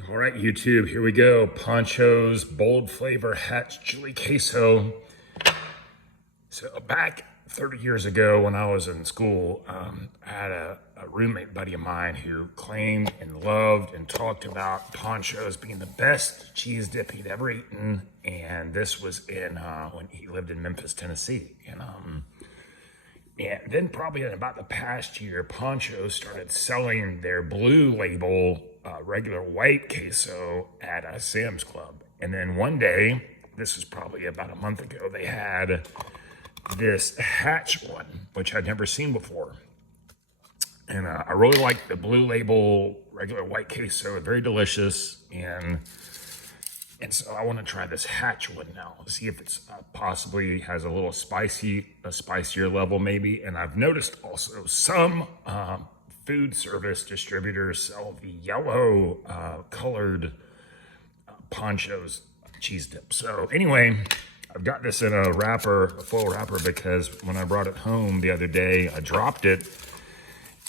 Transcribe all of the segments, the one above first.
All right, YouTube, here we go. Pancho's bold flavor hatch chili queso. So back 30 years ago when I was in school, I had a roommate buddy of mine who claimed and loved and talked about Pancho's being the best cheese dip he'd ever eaten. And this was in when he lived in Memphis, Tennessee. And then probably in about the past year, Pancho started selling their blue label regular white queso at a Sam's Club. And then one day, this was probably about a month ago, they had this hatch one, which I'd never seen before. And I really like the blue label regular white queso, very delicious. And so I want to try this hatch one now, see if it's possibly has a little spicier level maybe. And I've noticed also some food service distributors sell the yellow colored Pancho's cheese dip. So anyway, I've got this in a wrapper, a full wrapper, because when I brought it home the other day, I dropped it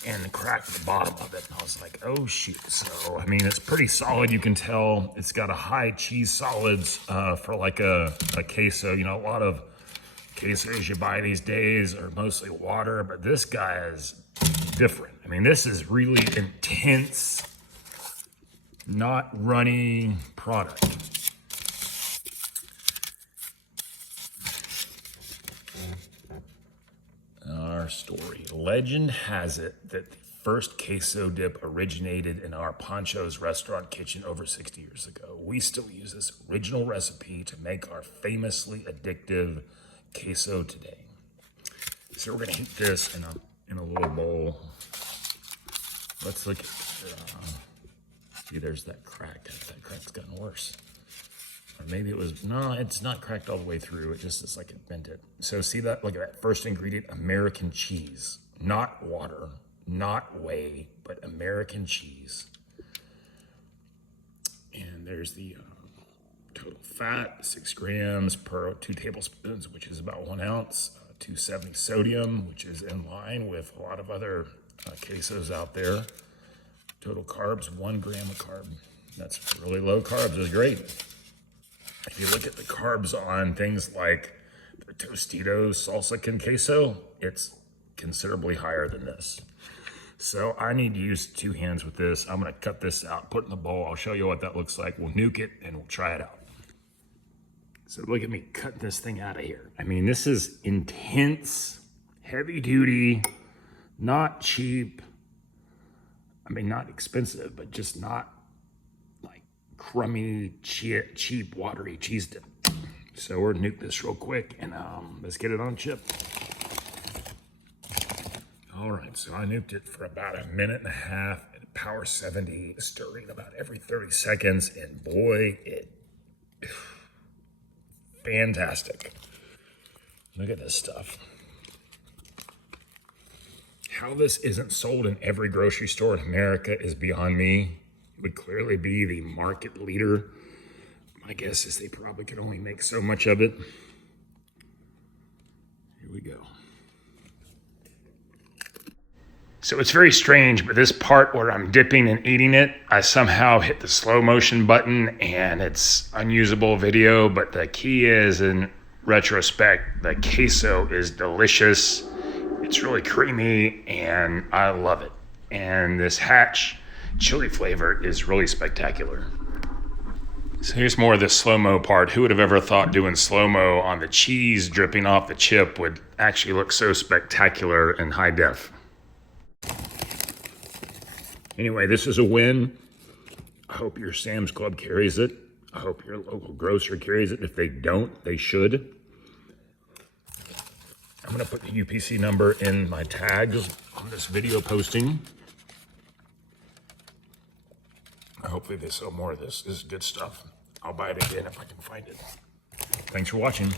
and cracked the bottom of it. And I was like, oh shoot. So, I mean, it's pretty solid. You can tell it's got a high cheese solids for like a queso. You know, a lot of quesos you buy these days are mostly water, but this guy is different. I mean, this is really intense, not runny product. Our story. Legend has it that the first queso dip originated in our Pancho's restaurant kitchen over 60 years ago. We still use this original recipe to make our famously addictive queso today. So we're gonna heat this in a little bowl. Let's look at, see, there's that crack. That crack's gotten worse. Or maybe it was, no, it's not cracked all the way through. It just is like it bent it. So see that, look at that first ingredient, American cheese. Not water, not whey, but American cheese. And there's the total fat, 6 grams per 2 tablespoons, which is about 1 ounce. 270 sodium, which is in line with a lot of other quesos out there. Total carbs, 1 gram of carb. That's really low carbs, is great. If you look at the carbs on things like the Tostitos salsa con queso, it's considerably higher than this. So I need to use 2 hands with this. I'm gonna cut this out, put it in the bowl. I'll show you what that looks like. We'll nuke it and we'll try it out. So look at me cutting this thing out of here. I mean, this is intense, heavy duty, not cheap. I mean, not expensive, but just not crummy, cheap, watery cheese dip. So we're gonna nuke this real quick and let's get it on chip. All right, so I nuked it for about 1.5 minutes at power 70, stirring about every 30 seconds, and boy, fantastic. Look at this stuff. How this isn't sold in every grocery store in America is beyond me. Would clearly be the market leader. My guess is they probably could only make so much of it. Here we go. So it's very strange, but this part where I'm dipping and eating it, I somehow hit the slow motion button and it's unusable video, but the key is, in retrospect, the queso is delicious. It's really creamy and I love it. And this hatch chili flavor is really spectacular. So here's more of the slow-mo part. Who would have ever thought doing slow-mo on the cheese dripping off the chip would actually look so spectacular in high def? Anyway, this is a win. I hope your Sam's Club carries it. I hope your local grocer carries it. If they don't, they should. I'm gonna put the UPC number in my tags on this video posting. Hopefully they sell more of this. This is good stuff. I'll buy it again if I can find it. Thanks for watching.